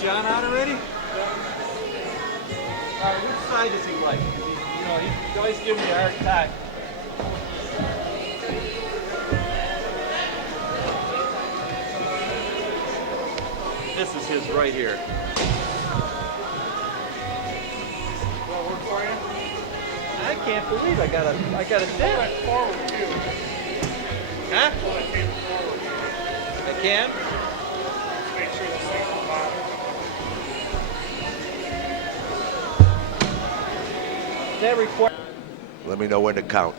John out already? Which side does he like? 'Cause he always gives me a hard time. This is his right here. I can't believe I got a dip. Huh? I can? That requires. Let me know when to count.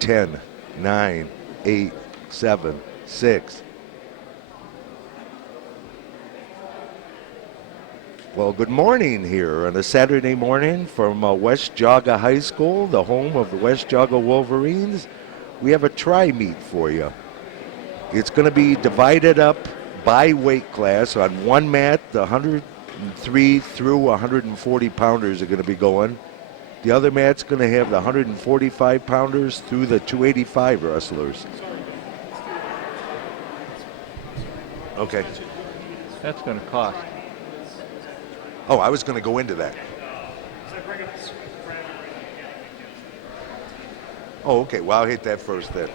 10, 9, 8, 7, 6. Well, good morning here on a Saturday morning from West Jaga High School, the home of the West Jaga Wolverines. We have a tri-meet for you. It's going to be divided up by weight class. On one mat, the 103 through 140 pounders are going to be going. The other mat's going to have the 145 pounders through the 285 wrestlers. Okay. That's going to cost. Oh, I was going to go into that. Oh, okay. Well, I'll hit that first then.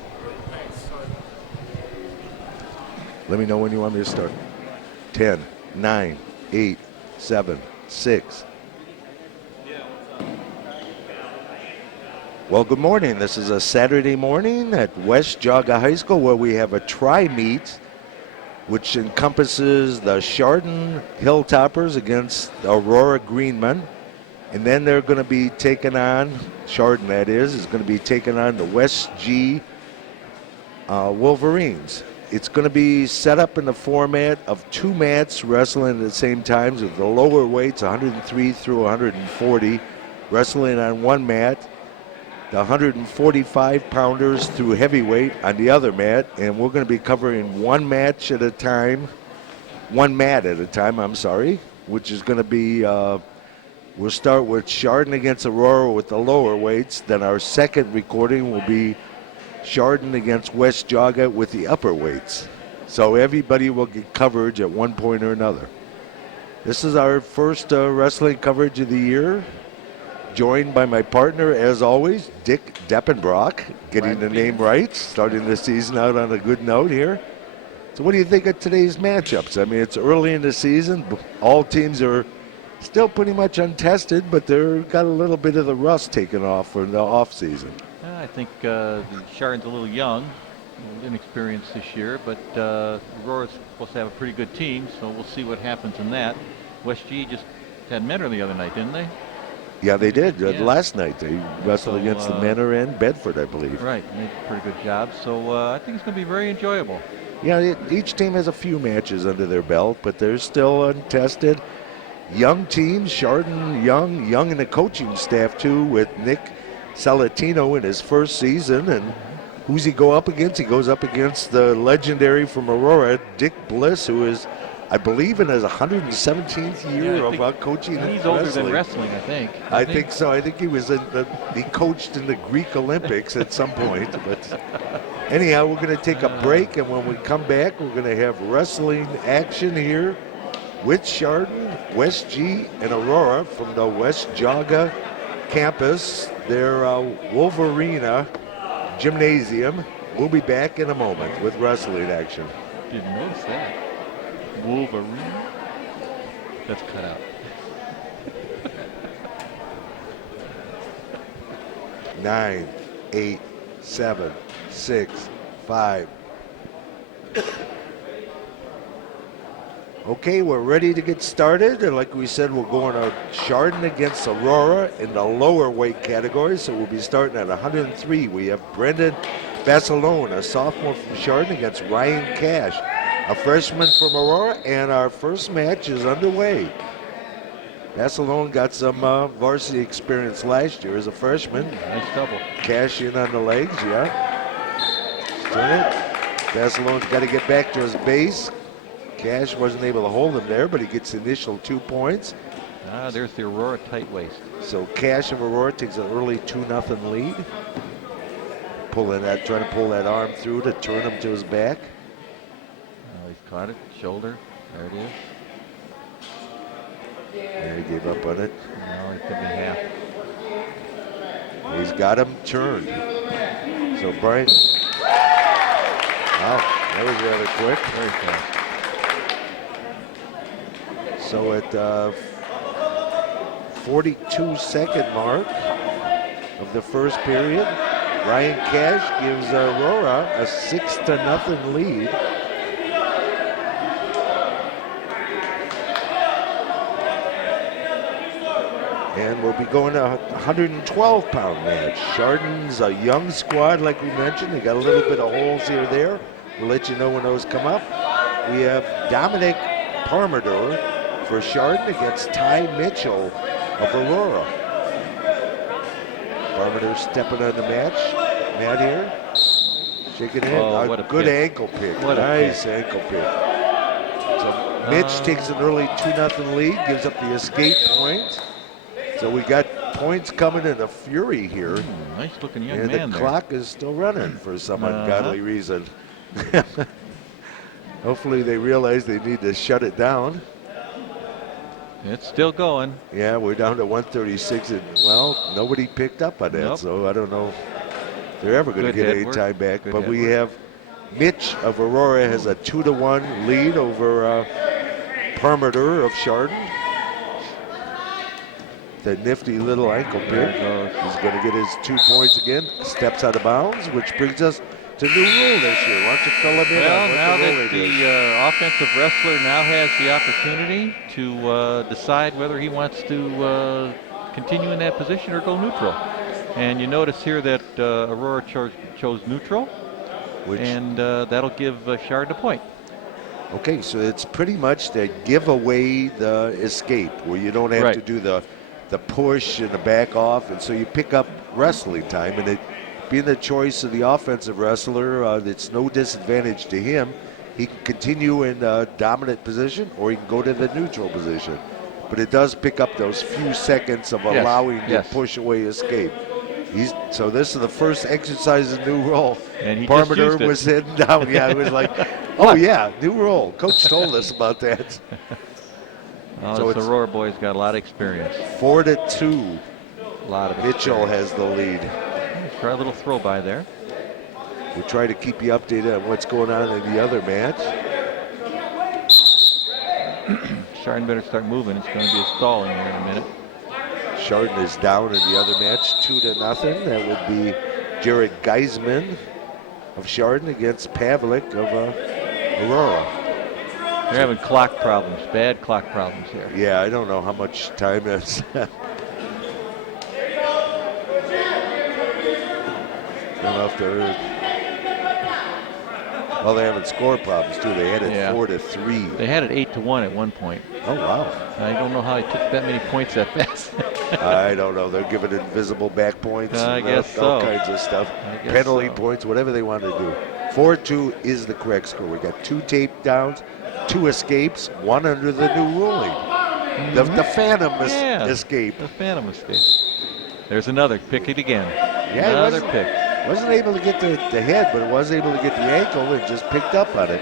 Let me know when you want me to start. 10, 9, 8, 7, 6. Well, good morning. This is a Saturday morning at West Jaga High School where we have a tri-meet which encompasses the Chardon Hilltoppers against Aurora Greenman. And then they're going to be taking on, Chardon that is going to be taking on the West G Wolverines. It's going to be set up in the format of two mats wrestling at the same time with the lower weights, 103 through 140, wrestling on one mat. The 145 pounders through heavyweight on the other mat, and we're going to be covering one mat at a time, which is going to be, we'll start with Chardon against Aurora with the lower weights. Then our second recording will be Chardon against West Jaga with the upper weights. So everybody will get coverage at one point or another. This is our first wrestling coverage of the year. Joined by my partner, as always, Dick Deppenbrock, getting the name right, starting the season out on a good note here. So what do you think of today's matchups? I mean, it's early in the season. All teams are still pretty much untested, but they've got a little bit of the rust taken off for the offseason. I think the Chardon's a little young, inexperienced this year, but Aurora's supposed to have a pretty good team, so we'll see what happens in that. West G just had Mentor the other night, didn't they? Yeah, they did. Last night they wrestled against the Mentor and Bedford, I believe. Right, made a pretty good job. So I think it's going to be very enjoyable. Yeah, each team has a few matches under their belt, but they're still untested. Young teams, Chardon young in the coaching staff too, with Nick Salatino in his first season. And who's he go up against? He goes up against the legendary from Aurora, Dick Bliss, who is, I believe, in his 117th year of coaching. He's older than wrestling, I think. I think so. I think he was he coached in the Greek Olympics at some point. But anyhow, we're going to take a break, and when we come back, we're going to have wrestling action here with Chardon, West G, and Aurora from the West Jaga campus, their Wolverina gymnasium. We'll be back in a moment with wrestling action. Didn't notice that. Wolverine. That's cut out. 9, 8, 7, 6, 5. Okay, we're ready to get started. And like we said, we're going to Chardon against Aurora in the lower weight category. So we'll be starting at 103. We have Brendan Basilone, a sophomore from Chardon, against Ryan Cash, a freshman from Aurora, and our first match is underway. Basilone got some varsity experience last year as a freshman. Nice double. Cash in on the legs, yeah. Turn it. Basilone's got to get back to his base. Cash wasn't able to hold him there, but he gets the initial 2 points. There's the Aurora tight waist. So Cash of Aurora takes an early 2-0 lead. Trying to pull that arm through to turn him to his back. He's caught it, shoulder. There it is. Yeah, he gave up on it. No, it could be half. He's got him turned. So Brian, wow, that was rather quick. Very fast. So at 42-second mark of the first period, Ryan Cash gives Aurora a 6-0 lead. And we'll be going to a 112-pound match. Chardon's a young squad, like we mentioned. They got a little bit of holes here or there. We'll let you know when those come up. We have Dominic Parmenter for Chardon against Ty Mitchell of Aurora. Parmenter stepping on the mat here. Shaking it. Oh, what a good pick. ankle pick. What a Nice ankle pick. So Mitch takes an early 2-0 lead, gives up the escape point. So we got points coming in a fury here. Nice looking young And man the there. clock is still running for some ungodly reason. Hopefully they realize they need to shut it down. It's still going. Yeah, we're down to 136, and well, nobody picked up on that, Nope. so I don't know if they're ever going to Good get head any work. time back. Good But head we work. have Mitch of Aurora has a 2-1 lead over Parmenter of Chardon. The nifty little ankle There pick. it goes. He's going to get his 2 points again. Steps out of bounds, which brings us to new rule this year. Why don't you fill him in Well, on what now the rule that it is? the offensive wrestler now has the opportunity to decide whether he wants to continue in that position or go neutral. And you notice here that Aurora chose neutral, Which, and that'll give Chardon a point. okay, so it's pretty much to give away the escape, where you don't have Right. to do the push and the back off, and so you pick up wrestling time. And it being the choice of the offensive wrestler, it's no disadvantage to him. He can continue in a dominant position, or he can go to the neutral position. But it does pick up those few seconds of Yes, allowing yes. the push away escape. So this is the first exercise of new role. And he just Parmenter used it. was sitting down. Yeah, it was like, oh yeah, new role. Coach told us about that. Oh, So this it's- Aurora boy's got a lot of experience. 4-2. A lot of Mitchell experience. has the lead. Try a little throw by there. We try to keep you updated on what's going on in the other match. Chardon better start moving. It's going to be a stalling here in a minute. Chardon is down in the other match, 2-0. That would be Jared Geisman of Chardon against Pavlik of Aurora. They're having clock problems, bad clock problems here. Yeah, I don't know how much time that's. I don't know if they're. Well, they're having score problems too. They had it Yeah. 4-3. They had it 8-1 at one point. Oh wow. I don't know how he took that many points that fast. I don't know. They're giving invisible back points. I and, guess all so. kinds of stuff. I guess Penalty so. points, whatever they want to do. 4-2 is the correct score. We got 2 takedowns, 2 escapes, 1 under the new ruling. The Phantom Yeah. escape. The Phantom escape. There's another. Pick it again. Yeah, it another wasn't- pick. Wasn't able to get the head, but was able to get the ankle and just picked up on it.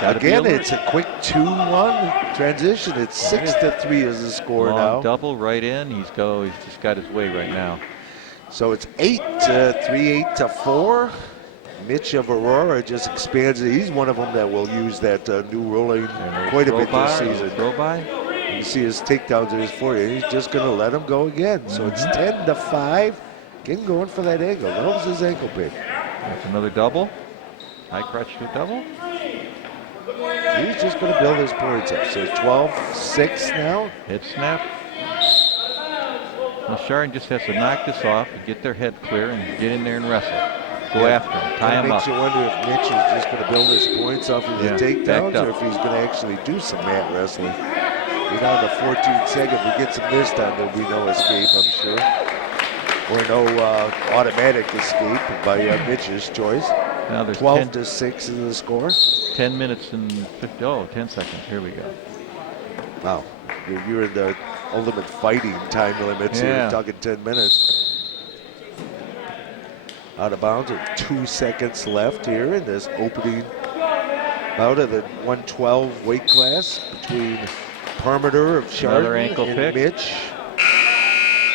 Gotta be Again, alert. it's a quick 2-1 transition. It's 6-3 is the score Long now. double right in. He's just got his way right now. So it's 8-3, 8-4. Mitch of Aurora just expands it. He's one of them that will use that new ruling And quite a throw bit by, this season. Throw by. You see his takedowns in his 40. He's just going to let him go again. So it's 10-5. Again, going for that ankle. That was his ankle pick. That's another double. High crotch to a double. He's just going to build his points up. So 12-6 now. Head snap. Well, Chardon just has to knock this off and get their head clear and get in there and wrestle. Go after him. Tie It him makes up. you wonder if Mitch is just going to build his points off of the Yeah, takedowns backed up. or if he's going to actually do some mat wrestling. We're down to 14 seconds. If we get some this time, there'll be no escape, I'm sure. Or no automatic escape by Mitch's choice. Now there's 12-6 is the score. 10 minutes and 10 seconds. Here we go. Wow. You're in the ultimate fighting time limits here. Yeah. Talking 10 minutes. Out of bounds with 2 seconds left here in this opening Out of the 112 weight class between Parmenter of Another Chardon ankle and pick. Mitch.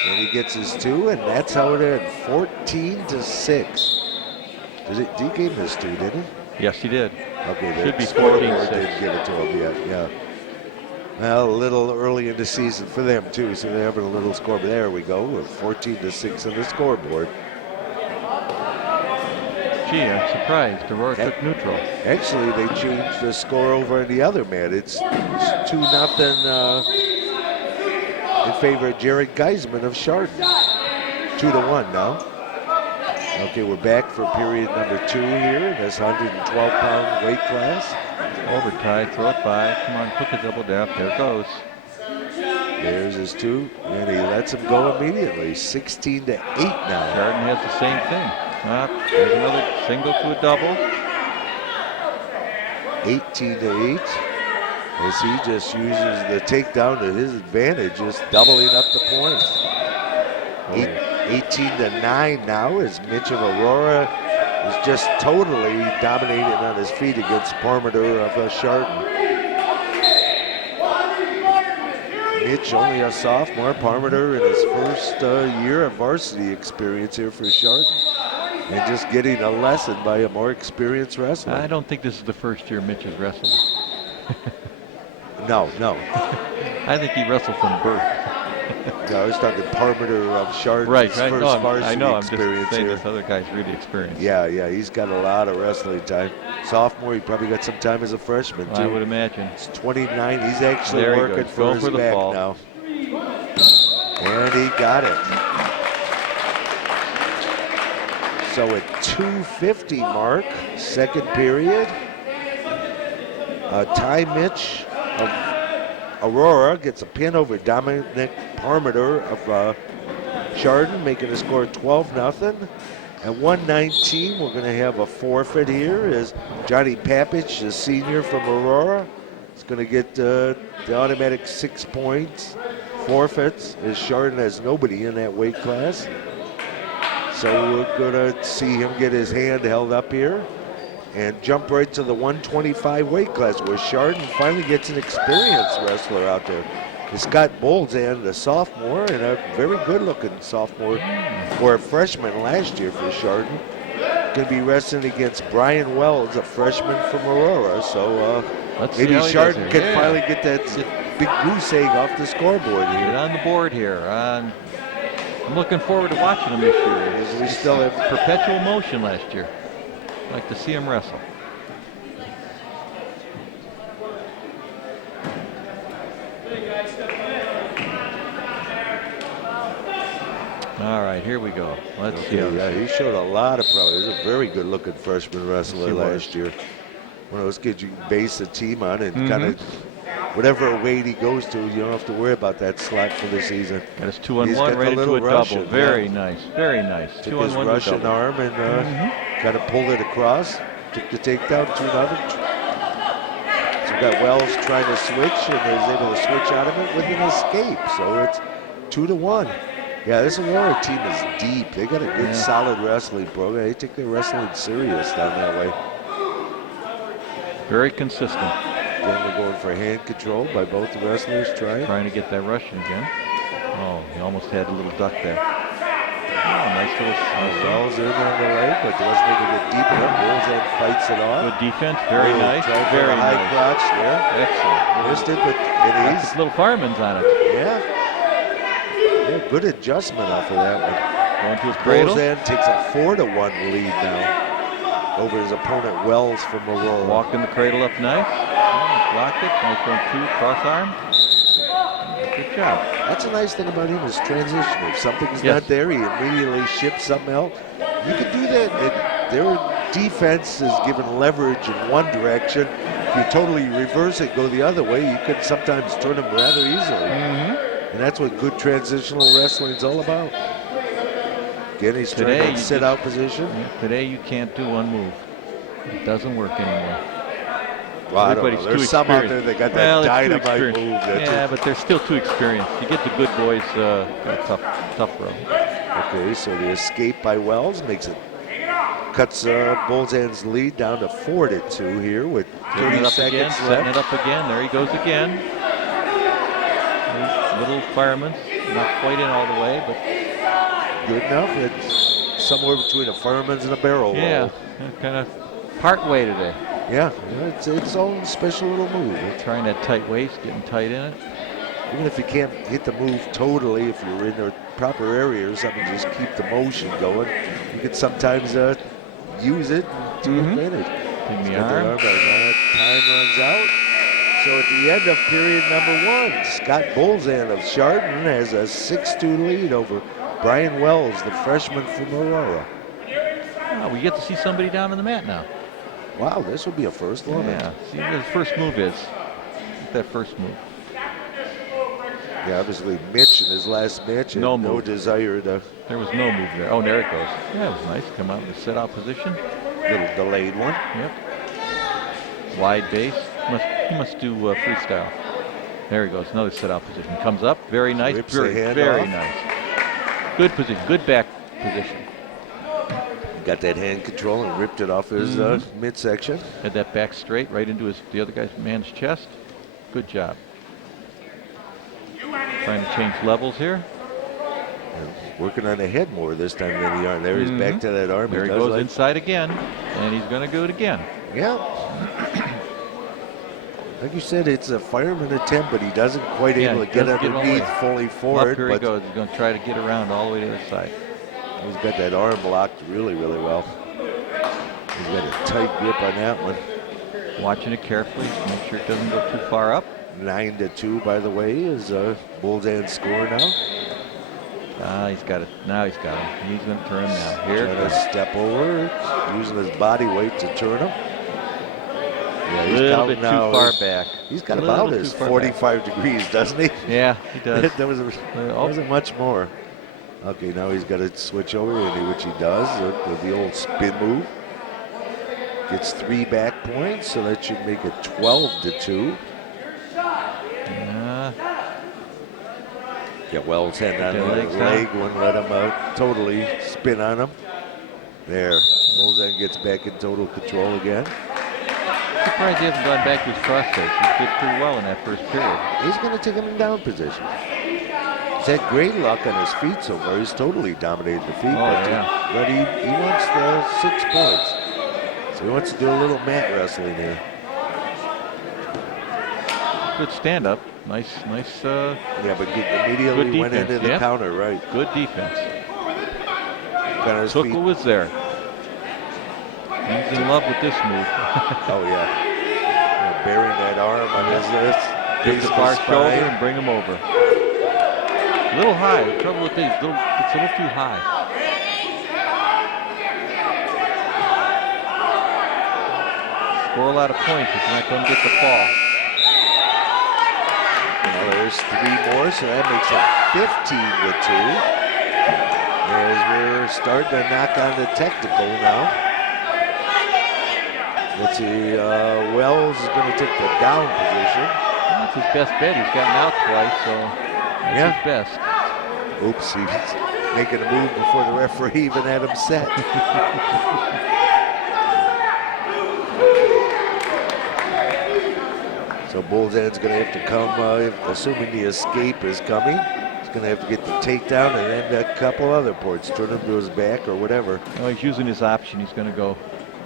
And he gets his 2, and that's how it ended, 14-6. He gave him his 2, didn't he? Yes, he did. Okay, Should be the scoreboard 14-6. didn't give it to him yet, yeah. Well, a little early in the season for them, too, so they're having a little score. But there we go, with 14-6 on the scoreboard. Gee, I'm surprised. Aurora took neutral. Actually, they changed the score over on the other man. It's 2-0 in favor of Jared Geisman of Chardon. 2-1 now. Okay, we're back for period number 2 here in this 112-pound weight class. Overtime, throw it by. Come on, put the double down. There it goes. There's his 2, and he lets him go immediately. 16-8 now. Chardon has the same thing. There's another single to a double. 18-8. As he just uses the takedown to his advantage, just doubling up the points. 18-9 now as Mitch of Aurora is just totally dominating on his feet against Parmenter of Chardon. Mitch, only a sophomore. Parmenter in his first year of varsity experience here for Chardon. And just getting a lesson by a more experienced wrestler. I don't think this is the first year Mitch has wrestled. No. I think he wrestled from birth. No, I was talking Parmenter of Chardon's Right, first varsity I know. I'm just experience saying here. this other guy's really experienced. Yeah, he's got a lot of wrestling time. Sophomore, he probably got some time as a freshman, too. I would imagine. It's 29. He's actually There he working goes. for Going his for the back fall. now. And he got it. So at 2:50 mark, second period, Ty Mitch of Aurora gets a pin over Dominic Parmenter of Chardon, making the score 12-0. At 1:19, we're going to have a forfeit here as Johnny Papich, the senior from Aurora, is going to get the automatic 6 points forfeits as Chardon has nobody in that weight class. So we're going to see him get his hand held up here and jump right to the 125 weight class where Chardon finally gets an experienced wrestler out there. It's Scott Bolzan, the sophomore, and a very good-looking sophomore or a freshman last year for Chardon. Going to be wrestling against Brian Wells, a freshman from Aurora. So maybe Chardon can finally get that big goose egg off the scoreboard here. Get on the board here. I'm looking forward to watching him this year. As we still have perpetual motion last year. I'd like to see him wrestle. All right, here we go. Let's see. Yeah, he showed a lot of power. He was a very good-looking freshman wrestler last year. One of those kids you can base a team on and kind of whatever weight he goes to, you don't have to worry about that slot for the season. And it's 2-on-1 right into a Russian, double. Very nice, very nice. Took his Russian arm and kind of pulled it across. Took the takedown, 2-0. So we got Wells trying to switch and was able to switch out of it with an escape. So it's 2-1. Yeah, this Aurora team is deep. They got a good, solid wrestling program. They take their wrestling serious down that way. Very consistent. Again, we're going for hand control by both the wrestlers trying to get that Russian again. Oh, he almost had a little duck there. Oh, nice little. Wells in on the leg, but wasn't able to get deep enough. Bolzan fights it off. Good defense, very nice. Very high nice. crotch there. Excellent. Missed it, but it is. Little fireman's on it. Yeah, good adjustment off of that one. Going to his cradle. Bolzan takes a 4-1 lead now over his opponent Wells from Aurora. Walking the cradle up nice. Blocked it. Nice 1-2 cross arm. Good job. That's a nice thing about him, his transition. If something's not there, he immediately ships something else. You can do that. Their defense is given leverage in one direction. If you totally reverse it, go the other way, you can sometimes turn them rather easily. And that's what good transitional wrestling is all about. Again, he's trying to sit out position. Today you can't do one move. It doesn't work anymore. Well, I don't know. There's some out there that got that dynamite move. Yeah, but they're still too experienced. You get the good boys a tough road. Okay, so the escape by Wells makes it cuts Bolzan's lead down to 4-2 here with Setting 30 it up again, seconds setting left. it up again. There he goes again. Little fireman, not quite in all the way, but Good enough. It's somewhere between a fireman's and a barrel yeah, roll. kind of part way today. Yeah, it's its own special little move. Trying that tight waist, getting tight in it. Even if you can't hit the move totally, if you're in the proper area or something, just keep the motion going. You can sometimes use it to advantage. Taking He's the got that arm. arm back. Time runs out. So at the end of period number 1, Scott Bolzan of Chardon has a 6-2 lead over Brian Wells, the freshman from Aurora. Oh, we get to see somebody down on the mat now. Wow, this would be a first one. Yeah, see what his first move is. What's that first move? Yeah, obviously Mitch in his last match had No no move. desire to, There was no move there. Oh, there it goes. Yeah, it was nice. Come out in the set out position. little delayed one. Yep. Wide base. He must do freestyle. There he goes. Another set out position. Comes up. Very nice. Rips the Very, hand very off. nice. Good position. Good back position. Got that hand control and ripped it off his midsection. Had that back straight right into the other man's chest. Good job. Trying to change levels here. And working on the head more this time than the arm. There he's back to that arm. There he does goes like- inside again, and he's going to do it again. Yeah. Like you said, it's a fireman attempt, but he doesn't quite Yeah, able he to get doesn't get all the underneath way. fully Up forward. here he But goes. He's going to try to get around all the way to the other side. he's got that arm blocked really, really well. He's got a tight grip on that one. Watching it carefully to make sure it doesn't go too far up. 9-2, by the way, is Bolzan's score now. He's got it. Now he's got him. He's going to turn him now. Here it Trying to goes. step over, using his body weight to turn him. Yeah, A he's little down bit too now. far back. He's got A little about too his far back. 45 degrees, doesn't he? Yeah, he does. There wasn't much more. Okay, now he's got to switch over, which he does with the old spin move. Gets 3 back points, so that should make it 12-2. Get Wells' hand on Get the the legs leg, wouldn't let him totally spin on him. There, Bolzan gets back in total control again. Surprised he hasn't gone back to his cross face. He did pretty well in that first period. He's going to take him in down position. He's had great luck on his feet so far. He's totally dominated the feet, Oh, but, yeah. but he wants the 6 points. So he wants to do a little mat wrestling here. Good stand up. Nice. Yeah, but immediately Good went defense, into the yeah. counter, right? Good defense. Got on his Took feet. what was there. He's in love with this move. Oh, yeah. Bearing that arm on his wrist. Get base the of far spine. shoulder and bring him over. A little high. The trouble with these, it's a little too high. Score a lot of points if you're not going to get the fall. Well, there's 3 more, so that makes it 15-2. As we're starting to knock on the technical now. Let's see, Wells is going to take the down position. That's his best bet. He's gotten out twice, so that's Yeah. his best. Oops, he's making a move before the referee even had him set. So Bolzan's going to have to come, assuming the escape is coming. He's going to have to get the takedown and then a couple other points. Turn him to his back or whatever. Oh, he's using his option. He's going to go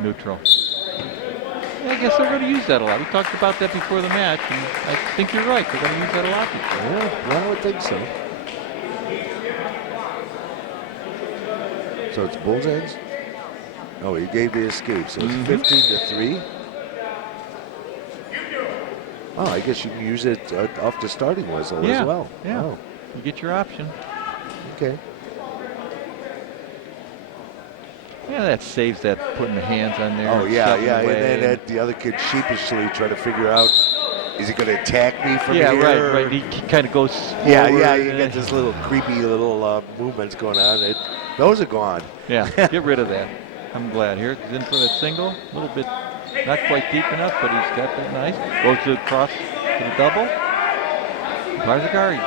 neutral. Yeah, I guess they're going to use that a lot. We talked about that before the match, and I think you're right. They're going to use that a lot this year. Yeah, well, I would think so. So it's Bolzan's? Oh, he gave the escape, so it's 15-3. Oh, I guess you can use it off the starting whistle as well. Yeah, Oh, you get your option. okay. Yeah, that saves that putting the hands on there. Oh, yeah, shoving yeah. And away. then the other kid sheepishly try to figure out, is he going to attack me from Yeah, here? right. He kind of goes Yeah, forward yeah, you and get this little creepy little movements going on. Those are gone. Yeah, get rid of that. I'm glad. Here, he's in for that single. A little bit, not quite deep enough, but he's got that nice. Goes to the cross to the double. Barzagari,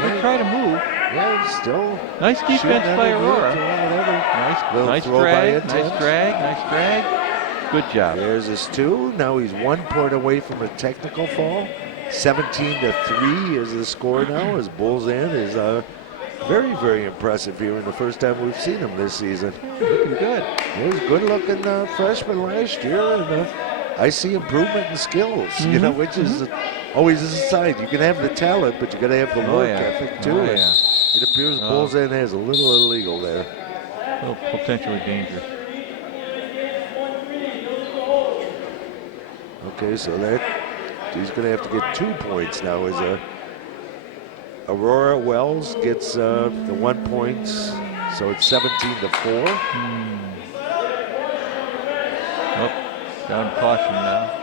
he'll try to move. Yeah, still Nice defense shooting by underneath Aurora. or whatever. Nice Little throw by drag, attempt. nice drag, nice drag. Good job. There's his 2. Now he's 1 point away from a technical fall. 17-3 is the score now, as Bolzan is very, very impressive here in the first time we've seen him this season. Looking good. He was a good-looking freshman last year, and I see improvement in skills, you know, which is always a sign. You can have the talent, but you got to have the work ethic too. Oh, yeah. It appears Bolzan has a little illegal there. A little potentially dangerous. Okay, so that he's going to have to get 2 points now. As Aurora Wells gets the 1 point, so it's 17-4. Oh, down caution now.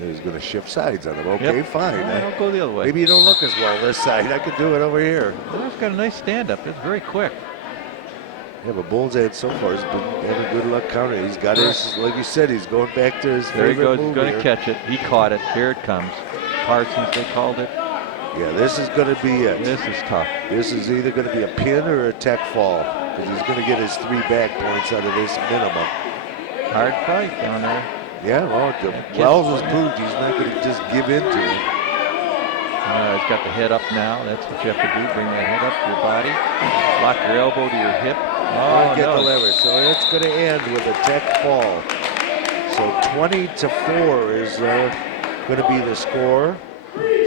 He's going to shift sides on him. Okay, fine. I'll go the other way. Maybe you don't look as well this side. I could do it over here. Auror's got a nice stand-up. It's very quick. Yeah, but Bolzan so far has been having good luck countering. He's got his, like you said, he's going back to his There he favorite goes. He's move going here. to catch it. He caught it. Here it comes. Parsons, they called it. Yeah, this is going to be it. This is tough. This is either going to be a pin or a tech fall, because he's going to get his 3 back points out of this minimum. Hard fight down there. Yeah, well, Wells has proved he's not going to just give in to him. He's got the head up now. That's what you have to do. Bring that head up to your body. Lock your elbow to your hip. Oh, Get no. the lever. So it's going to end with a tech fall. So 20-4 is going to be the score.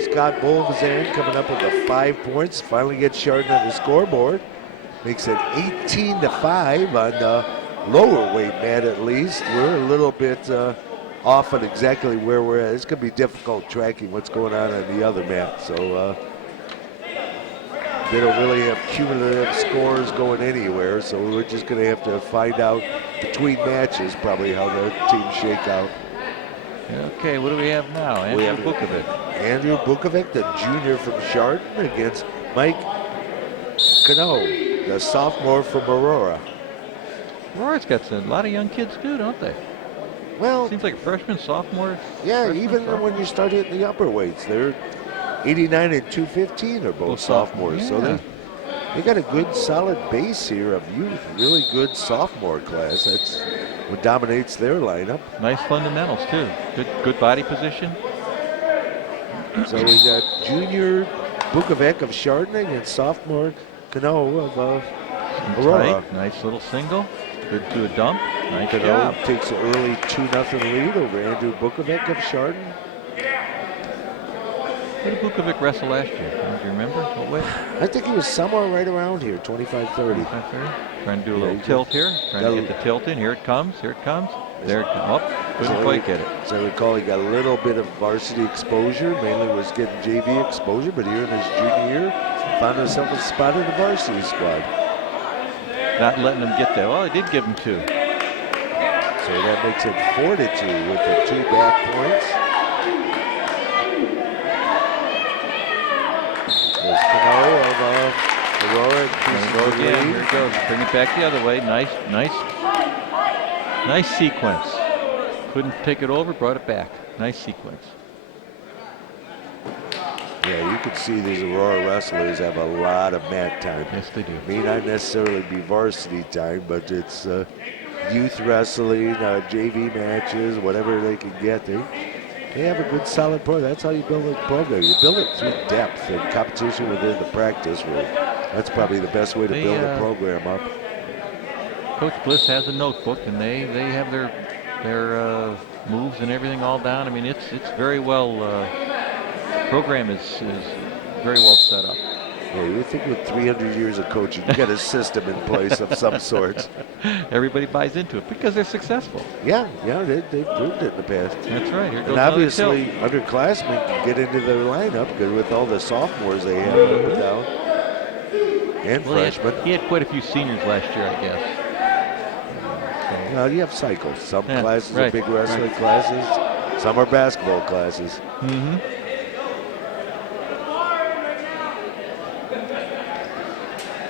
Scott Bolzan coming up with the 5 points. Finally gets Chardon on the scoreboard. Makes it 18-5 on the lower weight mat at least. We're a little bit off on exactly where we're at. It's going to be difficult tracking what's going on the other mat. So they don't really have cumulative scores going anywhere. So we're just going to have to find out between matches probably how the teams shake out. Okay, what do we have now? We Andrew have Bukovic. Andrew Bukovic, the junior from Chardon, against Mike Cano, the sophomore from Aurora. Aurora's got a lot of young kids too, don't they? Well, Seems like a freshman, sophomore. yeah, freshman, even sophomore. when you start hitting the upper weights, they're 89 and 215 are both sophomores. So yeah. they got a good solid base here of youth, really good sophomore class. That's what dominates their lineup. Nice fundamentals too. Good body position. So we got junior Bukovic of Chardon and sophomore Cano of Aurora. Tight, nice little single. Good to a dump. Nice Cano job. takes an early 2-0 lead over Andrew Bukovic of Chardon. What did Bukovic wrestle last year? Do you remember? What weight? I think he was somewhere right around here, 25-30. Trying to do a Yeah, little he tilt here. Trying got to a- get the tilt in. Here it comes. Here it comes. There it comes. Oh, couldn't quite get it. So I recall he got a little bit of varsity exposure, mainly was getting JV exposure, but here in his junior year, found himself a spot in the varsity squad. Not letting him get there. Well, he did give him 2. So that makes it 4-2 with the 2 back points. There's Cano of Aurora. Gonna go again. Here it goes. Bring it back the other way. Nice sequence. Couldn't take it over. Brought it back. Nice sequence. Yeah, you can see these Aurora wrestlers have a lot of mat time. Yes, they do. May not necessarily be varsity time, but it's youth wrestling, JV matches, whatever they can get. They have a good solid program. That's how you build a program. You build it through depth and competition within the practice room. That's probably the best way to build a program up. Coach Bliss has a notebook, and they have their moves and everything all down. I mean, it's very well. Program is very well set up. Yeah, you think with 300 years of coaching, you got a system in place of some sort. Everybody buys into it because they're successful. Yeah, they've proved it in the past. That's right. Here goes And another tilt. obviously, underclassmen can get into their lineup good with all the sophomores they have up and down. And Well, freshmen. he had quite a few seniors last year, I guess. Well, you have cycles. Some Yeah, classes are right, big wrestling classes. Some are basketball classes. Mm-hmm.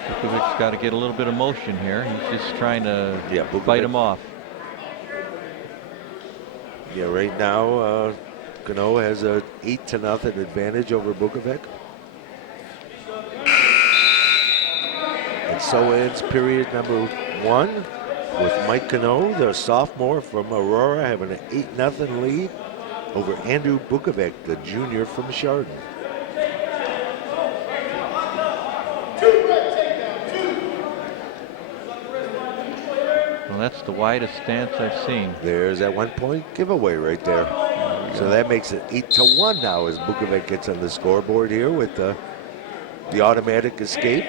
Bukovic's got to get a little bit of motion here. He's just trying to fight him off. Yeah, right now, Cano has a 8-0 advantage over Bukovic. And So ends period number 1 with Mike Cano, the sophomore from Aurora, having an 8-0 lead over Andrew Bukovic, the junior from Chardon. Well, that's the widest stance I've seen. There's that 1-point giveaway right there. So that makes it 8-1 now as Bukovic gets on the scoreboard here with the automatic escape.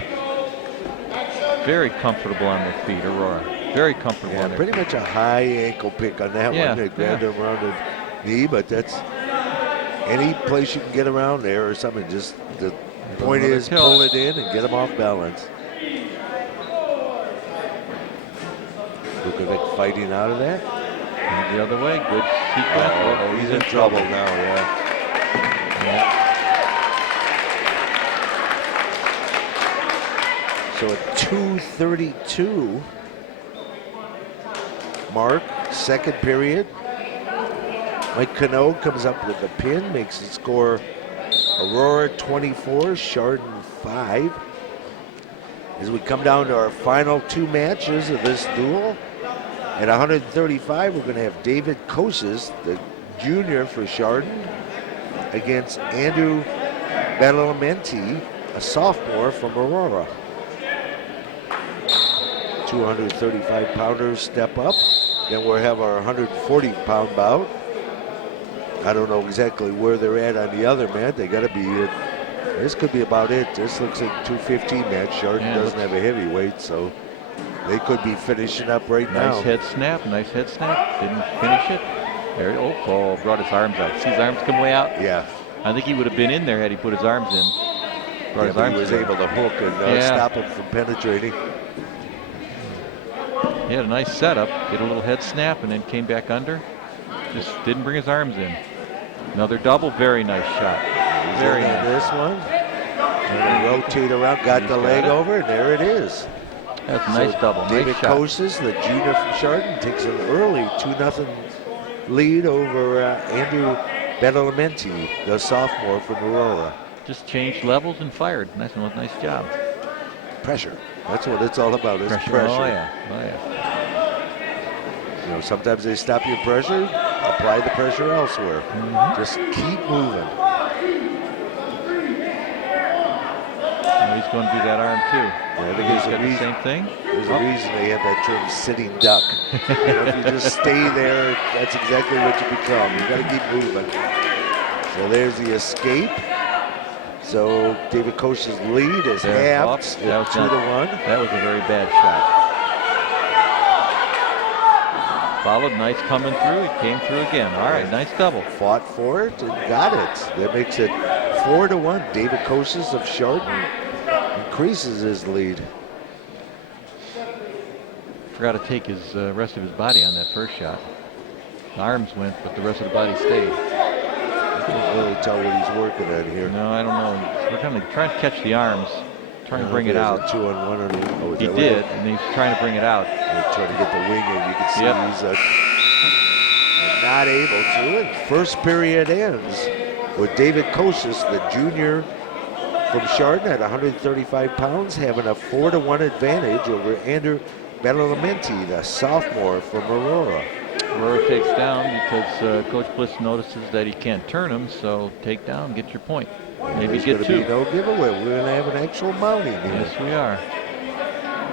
Very comfortable on their feet, Aurora. Very comfortable on Yeah, their pretty feet. much a high ankle pick on that Yeah, one. They grabbed yeah. him around the knee, but that's any place you can get around there or something. Just the point another is kill. pull it in and get him off balance. Bukovic fighting out of that. And the other way, good sequence. Oh, he's in trouble now, yeah. Yeah. So at 2:32 mark, second period. Mike Cano comes up with a pin, makes the score Aurora 24, Chardon 5. As we come down to our final 2 matches of this duel, at 135, we're going to have David Koses, the junior for Chardon, against Andrew Badalamenti, a sophomore from Aurora. 235-pounders step up. Then we'll have our 140-pound bout. I don't know exactly where they're at on the other mat. They got to be. This could be about it. This looks like 215 match. Chardon doesn't have a heavyweight, so they could be finishing up right now. Nice head snap. Nice head snap. Didn't finish it. There. Oh, brought his arms out. See his arms come way out. Yeah. I think he would have been in there had he put his arms in. Brought his But arms he was in. able to hook and stop him from penetrating. He had a nice setup, did a little head snap, and then came back under. Just didn't bring his arms in. Another double, very nice shot. Very nice. This one. And rotate around, got the leg over, and there it is. That's a nice double. David Nice shot. Koses, the junior from Chardon, takes an early 2-0 lead over Andrew Badalamenti, the sophomore from Aurora. Just changed levels and fired. Nice job. Pressure. That's what it's all about, is pressure. Oh, yeah. Oh, yeah. You know, sometimes they stop your pressure, apply the pressure elsewhere. Just keep moving. Oh, he's going to do that arm, too. Yeah, I think He's there's a got the reason. same thing. There's a reason they have that term sitting duck. You know, if you just stay there, that's exactly what you become. You got to keep moving. So there's the escape. So David Koses' lead is halved at 2-1. That was a very bad shot. Followed, nice coming through. He came through again. All right, nice double. Fought for it and got it. That makes it 4-1. David Koses of Chardon increases his lead. Forgot to take his rest of his body on that first shot. The arms went, but the rest of the body stayed. I can't really tell what he's working on here. No, I don't know. We're kind of trying to catch the arms, trying to bring it out. 2-on-1 on him. Oh, he did, and he's trying to bring it out. Trying to get the wing in. You can see he's not able to. And first period ends with David Koses, the junior from Chardon at 135 pounds, having a 4-1 advantage over Andrew Badalamenti, the sophomore from Aurora. Aurora takes down because Coach Bliss notices that he can't turn him, so take down, get your point. Maybe get 2. There's going to be no giveaway. We're going to have an actual mounting here. Yes, we are.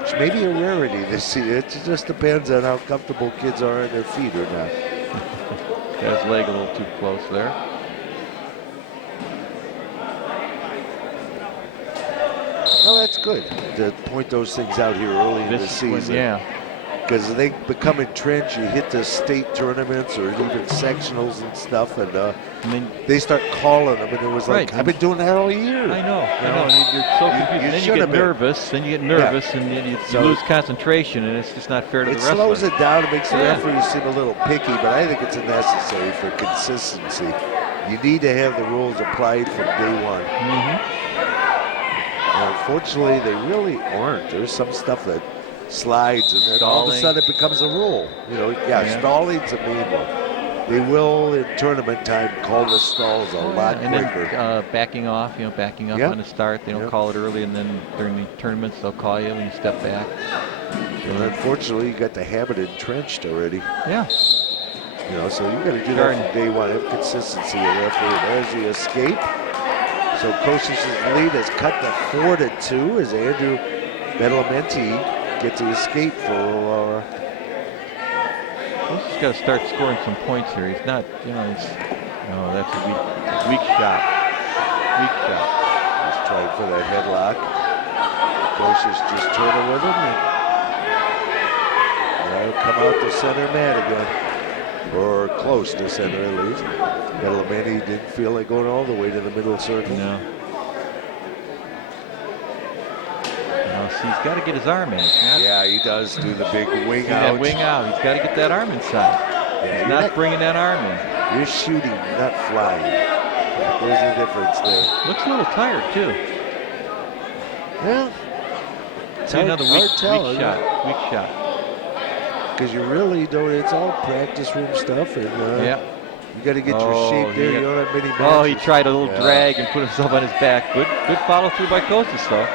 Which may be a rarity this season. It just depends on how comfortable kids are on their feet or not. Got his leg a little too close there. Well, that's good to point those things out here early in the season. Yeah. Because they become entrenched. You hit the state tournaments or even sectionals and stuff, and then they start calling them. And it was like, I've been doing that all year. I know. And you're so confused. Then you get nervous. Then you get nervous, and you lose concentration, and it's just not fair to the wrestler. It slows it down. It makes the referees seem a little picky, but I think it's necessary for consistency. You need to have the rules applied from day one. Unfortunately, they really aren't. There's some stuff that slides, and then all of a sudden it becomes a rule. Stalling's a main one. they will in tournament time call the stalls a lot and quicker. then backing off, backing up Yep. on the start. They don't Yep. call it early, and then during the tournaments they'll call you when you step back. And unfortunately, you got the habit entrenched already. Yeah. So you got to do that from day one. Have consistency. There's the escape. So Kosas' lead has cut to 4-2 as Andrew Badalamenti gets the escape for Aurora. He's got to start scoring some points here. He's not, no, that's a weak shot. Weak shot. He's trying for that headlock. Kosas just turning with him. And that'll come out to center mat again. Or close to center at least. Badalamenti didn't feel like going all the way to the middle circle. No. See, he's got to get his arm in. Yeah, he does do the big wing out. That wing out. He's got to get that arm inside. Yeah, he's not bringing that arm in. You're shooting, not flying. There's a difference there. Looks a little tired, too. Well, it's another weak tell, shot. Weak shot. Because you really don't, it's all practice room stuff. And yeah. You got to get your shape there. You don't have many matches. Oh, he tried a little drag and put himself on his back. Good follow through by Kosas, though.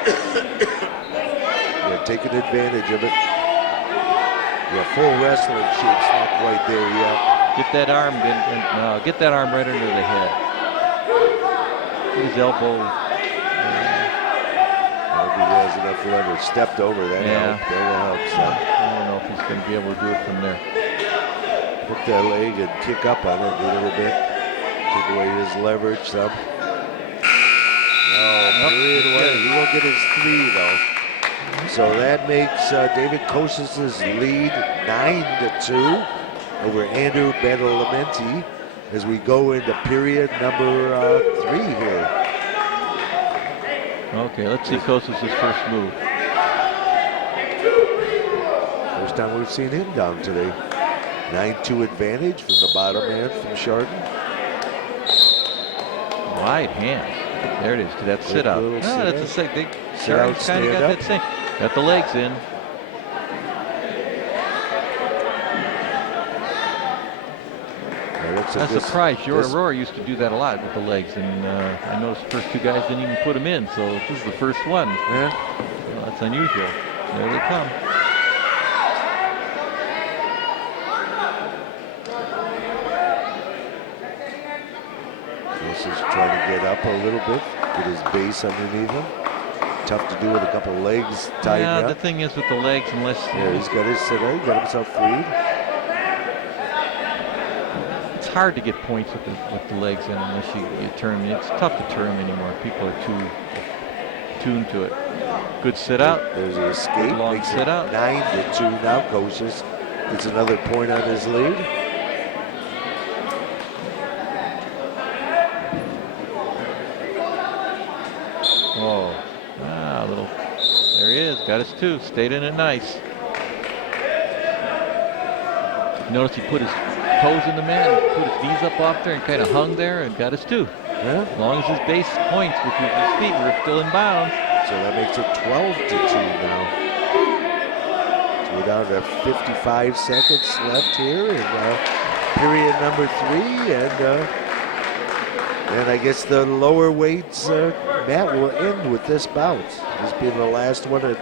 Taking advantage of it. Yeah, full wrestling shape's not quite there yet. Get that arm, get that arm right under the head. Put his elbow. I don't think he has enough leverage. Stepped over that. Yeah. That will help some. I don't know if he's going to be able to do it from there. Hook that leg and kick up on it a little bit. Take away his leverage some. He won't get his 3 though. So that makes David Kosas' lead 9-2 over Andrew Badalamenti as we go into period number 3 here. Okay, let's see Kosas' first move. First time we've seen him down today. 9-2 advantage from the bottom man from Chardon. Wide hand. There it is to that sit up. No, that's a sick. Chardon's kind of got that same. Got the legs in. I'm surprised. Aurora used to do that a lot with the legs, and I noticed the first 2 guys didn't even put them in, so this is the first one. Yeah. Well, that's unusual. There they come. This is trying to get up a little bit, get his base underneath him. Tough to do with a couple of legs tied up. Yeah, the thing is with the legs, unless... Yeah, he's got his sitter, got himself freed. It's hard to get points with the legs in unless you turn them. It's tough to turn them anymore. People are too tuned to it. Good sit out. There's an escape. Long Makes sit it out. 9-2 now. Kosas gets another point on his lead. Oh, a little. There he is. Got his 2. Stayed in it nice. Notice he put his toes in the mat, put his knees up off there, and kind of hung there and got his 2. Yeah. As long as his base points, which was his feet, were still in bounds. So that makes it 12-2 now. So we're down to 55 seconds left here in period number 3, and I guess the lower weights mat will end with this bout. This being the last one at.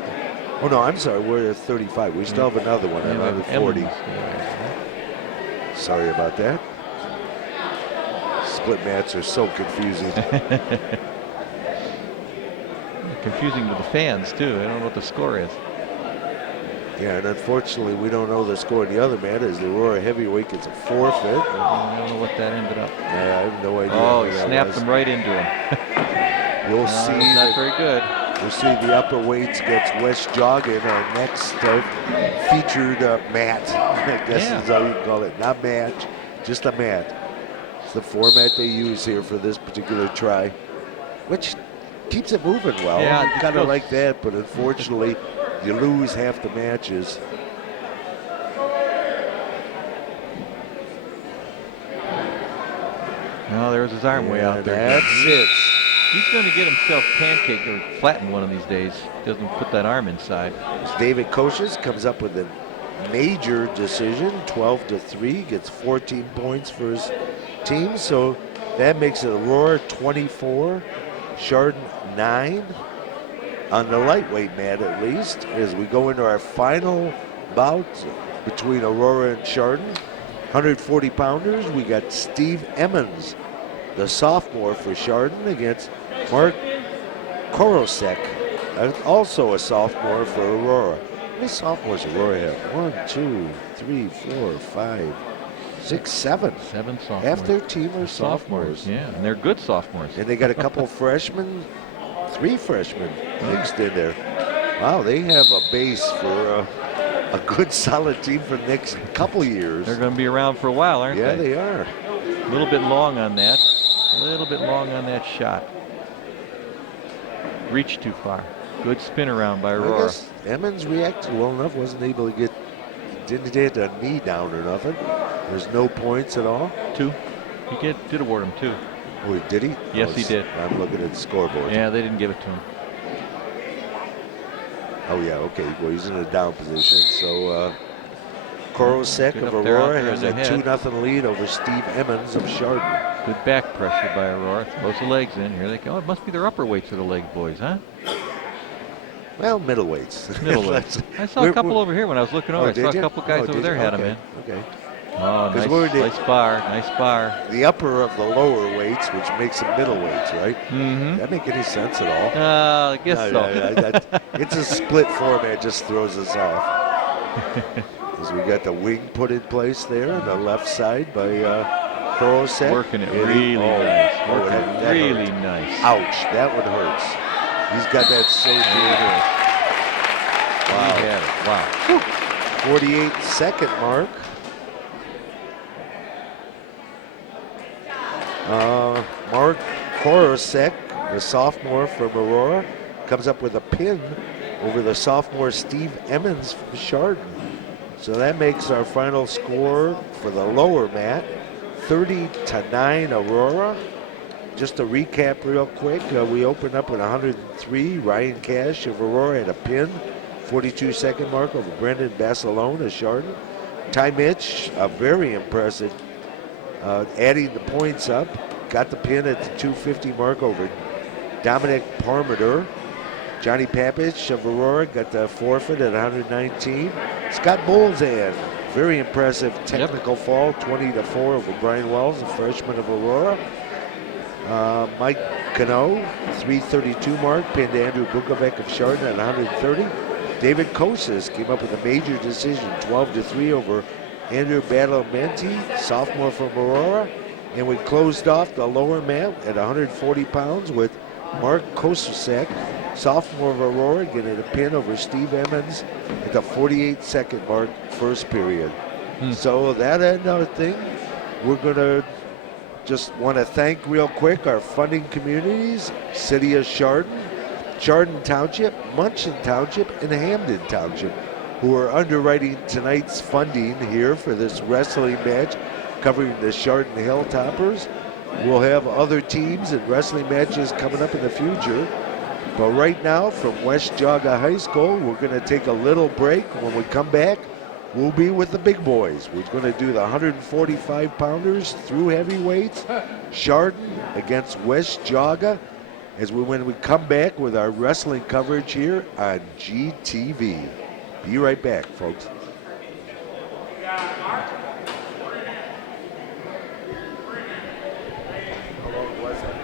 Oh no, I'm sorry. We're at 35. We still have another one at 140. Sorry about that. Split mats are so confusing. Confusing to the fans too. I don't know what the score is. Yeah, and unfortunately, we don't know the score in the other mat as the Aurora heavyweight gets a forfeit. I don't know what that ended up. Yeah, I have no idea. Oh, he snapped him right into him. We'll see. Not very good. We'll see the upper weights against West Joggin, our next featured mat. I guess is how you call it. Not match, just a mat. It's the format they use here for this particular try, which keeps it moving well. Yeah, I kind of like that, but unfortunately, you lose half the matches. No, there's his arm way out there. That's it. He's going to get himself pancaked or flattened one of these days. Doesn't put that arm inside. David Kosas comes up with an major decision, 12-3, gets 14 points for his team. So that makes it Aurora 24, Chardon 9 on the lightweight mat at least, as we go into our final bout between Aurora and Chardon. 140 pounders, we got Steve Emmons, the sophomore for Chardon, against Mark Korosek, also a sophomore for Aurora. How many sophomores Aurora have? 1, 2, 3, 4, 5, 6, 7. 7 sophomores. Half their team are sophomores. Yeah, and they're good sophomores. And they got a couple freshmen, 3 freshmen mixed in there. Wow, they have a base for a good solid team for the next couple years. They're going to be around for a while, aren't Yeah, they? they are. A little bit long on that. A little bit long on that shot. Reached too far. Good spin around by I Aurora. guess Emmons reacted well enough, wasn't able to get, didn't hit a knee down or nothing. There's no points at all. 2. He did award him 2. Oh, did he? Yes, Oh, he did. I'm looking at the scoreboard. Yeah, they didn't give it to him. Oh, yeah, okay. Well, he's in a down position. So, Korosek Good of up there, out Aurora there has as a ahead. 2-0 lead over Steve Emmons of Chardon. Good back pressure by Aurora. Throws the legs in. Here they go. It must be their upper weights of the leg boys, huh? Well, middleweights. Middleweights. I saw a couple over here when I was looking over. Oh, I saw did a you? couple guys over did there you? had Okay, them in. Okay. Oh, 'Cause nice, we're the- nice bar. Nice bar. The upper of the lower weights, which makes them middleweights, right? Mm-hmm. That make any sense at all? I guess so. It's a split format, just throws us off. As we got the wing put in place there on the left side by Korosek. Working it And really nice. oh, Working that it really hurt. nice. Ouch, that one hurts. He's got that so good. He had it. Wow. 48-second mark. Mark Korosek, the sophomore from Aurora, comes up with a pin over the sophomore Steve Emmons from Chardon. So that makes our final score for the lower mat 30-9 Aurora. Just to recap real quick, we opened up with 103. Ryan Cash of Aurora had a pin, 42-second mark over Brendan Basilone of Chardon. Ty Mitch, a very impressive, adding the points up, got the pin at the 250 mark over Dominic Parmenter. Johnny Papich of Aurora got the forfeit at 119. Scott Bolzan, very impressive technical fall, 20-4 over Brian Wells, a freshman of Aurora. Mike Cano, 332 mark, pinned Andrew Bukovic of Chardon at 130. David Kosas came up with a major decision, 12-3 over Andrew Badalamenti, sophomore from Aurora. And we closed off the lower mat at 140 pounds with Mark Kosasek, sophomore of Aurora, getting a pin over Steve Emmons at the 48-second mark, first period. So that end of the thing, we're going to just want to thank real quick our funding communities, City of Chardon, Chardon Township, Munson Township, and Hamden Township, who are underwriting tonight's funding here for this wrestling match covering the Chardon Hilltoppers. We'll have other teams and wrestling matches coming up in the future. But right now, from West Jaga High School, we're going to take a little break. When we come back, we'll be with the big boys. We're going to do the 145-pounders through heavyweights, Chardon against West Jaga, when we come back with our wrestling coverage here on GTV. Be right back, folks. How long was it?